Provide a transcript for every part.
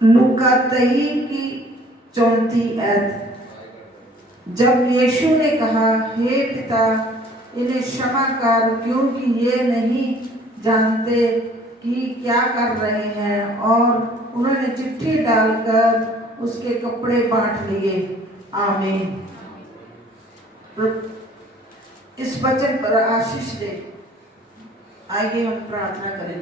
लूका 23 की 34 जब यीशु ने कहा, हे पिता, इन्हें क्षमा कर, क्योंकि ये नहीं जानते कि क्या कर रहे हैं। और उन्होंने चिट्ठी डालकर उसके कपड़े बांट लिए। आमीन। इस वचन पर आशीष दे। आइए हम प्रार्थना करें।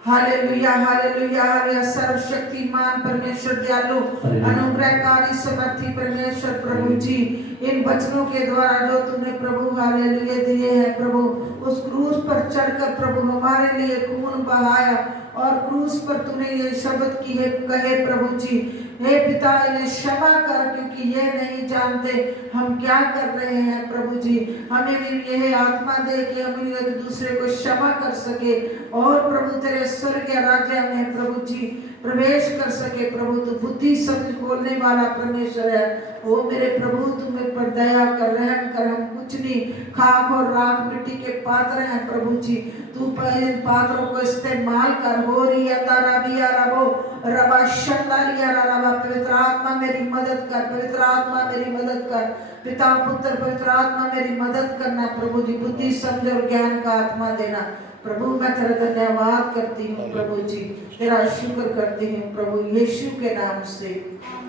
Hallelujah, hallelujah, hallelujah. सर्वशक्तिमान परमेश्वर, दयालु, अनुग्रहकारी, समर्थी परमेश्वर प्रभु जी, इन वचनों के द्वारा जो तुमने प्रभु हालेलुया दिए हैं प्रभु, उस क्रूस पर चढ़कर प्रभु हमारे लिए खून बहाया और क्रूस पर तूने ये शब्द किए कहे प्रभु जी, हे पिता, इन्हें क्षमा कर, क्योंकि ये नहीं जानते हम क्या कर रहे हैं प्रभु जी। हमें भी यह आत्मा दे कि हम एक दूसरे को क्षमा कर सके और प्रभु तेरे स्वर्ग राज्य में प्रभु जी प्रवेश कर सके। प्रभु तू बुद्धि समझ खोलने वाला परमेश्वर है। ओ मेरे प्रभु, तुम्हें पर दया कर, रहम कर। हम कुछ नहीं, खाक और राख मिट्टी के पात्र हैं प्रभु जी। तू इन पात्रों को इस्तेमाल कर। हो रही है तारा भी रबो रबा शंदालिया रबा। पवित्र आत्मा मेरी मदद कर, पवित्र आत्मा मेरी मदद कर। पिता पुत्र पवित्र आत्मा मेरी मदद करना प्रभु जी। बुद्धि समझ और ज्ञान का आत्मा देना प्रभु। मैं तेरा धन्यवाद करती हूँ प्रभु जी, तेरा शुक्र करती हूँ प्रभु यीशु के नाम से,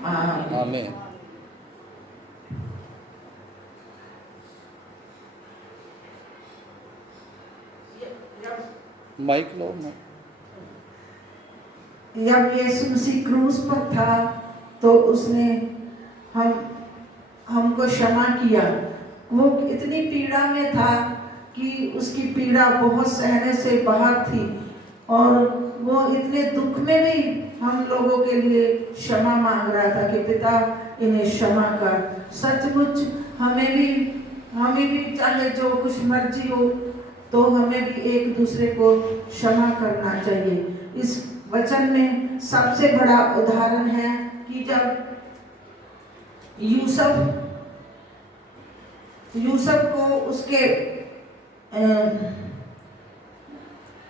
आमीन। माइक लो ना। जब यीशु मसीह क्रूस पर था तो उसने हमको क्षमा किया। वो इतनी पीड़ा में था कि उसकी पीड़ा बहुत सहने से बाहर थी और वो इतने दुख में भी हम लोगों के लिए क्षमा मांग रहा था कि पिता, इन्हें क्षमा कर। सचमुच हमें भी चाहे जो कुछ मर्जी हो तो हमें भी एक दूसरे को क्षमा करना चाहिए। इस वचन में सबसे बड़ा उदाहरण है कि जब यूसुफ को उसके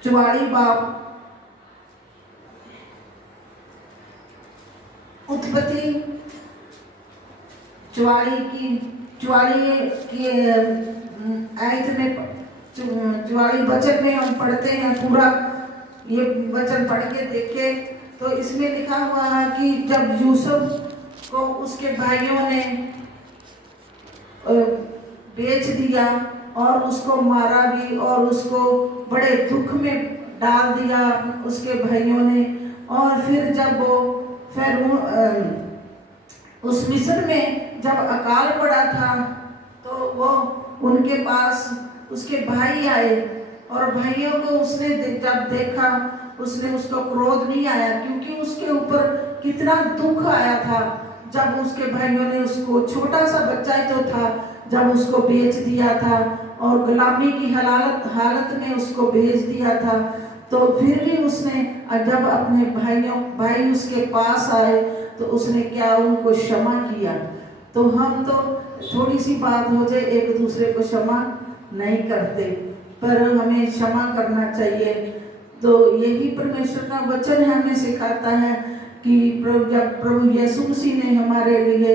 चुवाड़ी बाप उत्पत्ति चुवाड़ी की आयत में, चुवाड़ी वचन में हम पढ़ते हैं। पूरा ये वचन पढ़ के देखे तो इसमें लिखा हुआ है कि जब यूसुफ को उसके भाइयों ने बेच दिया और उसको मारा भी और उसको बड़े दुख में डाल दिया उसके भाइयों ने। और फिर जब वो उस मिस्र में जब अकाल पड़ा था तो वो उनके पास उसके भाई आए और भाइयों को उसने जब देखा उसने उसको क्रोध नहीं आया, क्योंकि उसके ऊपर कितना दुख आया था जब उसके भाइयों ने उसको, छोटा सा बच्चा ही तो था, जब उसको बेच दिया था और गुलामी की हालत में उसको भेज दिया था। तो फिर भी उसने जब अपने भाई उसके पास आए तो उसने क्या, उनको क्षमा किया। तो हम तो थोड़ी सी बात हो जाए एक दूसरे को क्षमा नहीं करते, पर हमें क्षमा करना चाहिए। तो यही परमेश्वर का वचन है, हमें सिखाता है कि जब प्रभु यीशु मसीह ने हमारे लिए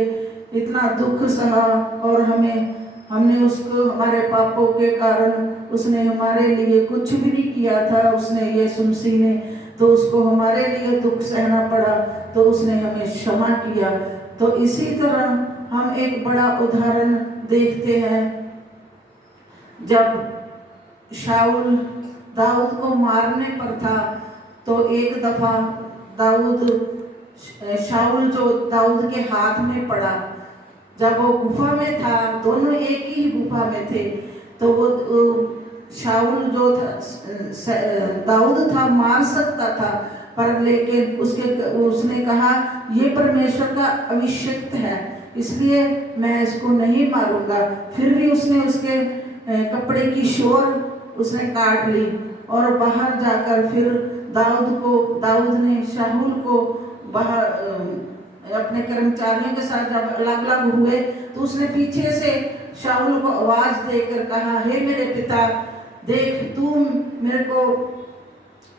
इतना दुख सहा और हमने उसको, हमारे पापों के कारण उसने हमारे लिए कुछ भी नहीं किया था, उसने यीशु मसीह ने, तो उसको हमारे लिए दुख सहना पड़ा, तो उसने हमें क्षमा किया। तो इसी तरह हम एक बड़ा उदाहरण देखते हैं। जब शाऊल दाऊद को मारने पर था तो एक दफा शाऊल जो दाऊद के हाथ में पड़ा, जब वो गुफा में था, दोनों एक ही गुफा में थे, तो वो शाऊल जो था, दाऊद था, मार सकता था, पर लेकिन उसने कहा ये परमेश्वर का अभिषिक्त है, इसलिए मैं इसको नहीं मारूंगा। फिर भी उसने उसके कपड़े की शोर उसने काट ली और बाहर जाकर फिर दाऊद ने शाऊल को बाहर अपने कर्मचारियों के साथ जब अलग अलग हुए तो उसने पीछे से शाऊल को आवाज देकर कहा, हे मेरे पिता, देख तू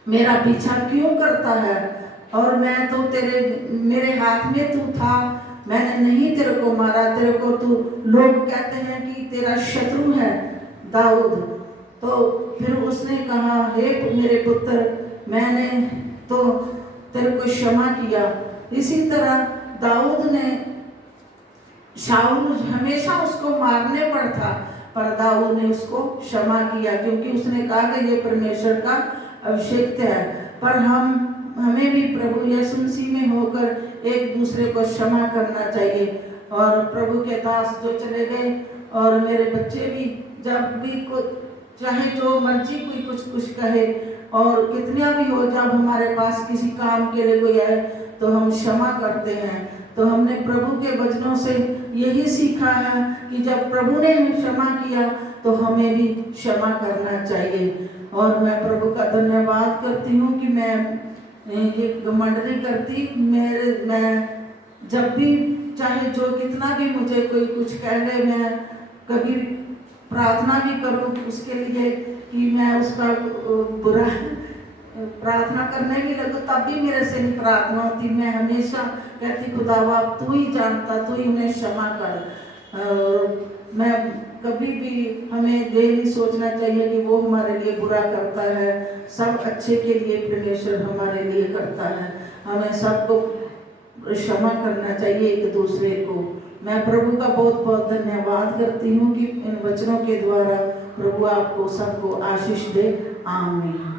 मेरा पीछा क्यों करता है? और मैं तो मेरे हाथ में तू था, मैंने नहीं तेरे को मारा, तेरे को तू, लोग कहते हैं कि तेरा शत्रु है दाऊद। तो फिर उसने कहा, हे मेरे पुत्र, मैंने तो तेरे को क्षमा किया। इसी तरह दाऊद ने, शाऊल हमेशा उसको मारने पर था, पर दाऊद ने उसको क्षमा किया, क्योंकि उसने कहा कि ये परमेश्वर का अभिषिक्त है। पर हमें भी प्रभु यीशु मसीह में होकर एक दूसरे को क्षमा करना चाहिए। और प्रभु के दास जो चले गए, और मेरे बच्चे भी, जब भी चाहे जो मर्जी कोई कुछ कहे, और कितना भी हो, जब हमारे पास किसी काम के लिए कोई आए तो हम क्षमा करते हैं। तो हमने प्रभु के वचनों से यही सीखा है कि जब प्रभु ने क्षमा किया तो हमें भी क्षमा करना चाहिए। और मैं प्रभु का धन्यवाद करती हूँ कि मैं ये घमंड नहीं करती। मैं जब भी, चाहे जो कितना भी मुझे कोई कुछ कह ले, मैं कभी प्रार्थना भी करूँ उसके लिए कि मैं उसका बुरा प्रार्थना करने भी लगो, तब भी मेरे से नहीं प्रार्थना होती। मैं हमेशा कहती, खुदावा तू ही जानता, तू ही उन्हें क्षमा कर। मैं कभी भी, हमें ये नहीं सोचना चाहिए कि वो हमारे लिए बुरा करता है, सब अच्छे के लिए परमेश्वर हमारे लिए करता है। हमें सबको क्षमा करना चाहिए एक दूसरे को। मैं प्रभु का बहुत बहुत धन्यवाद करती हूँ कि इन वचनों के द्वारा प्रभु आपको सबको आशीष दे। आमीन।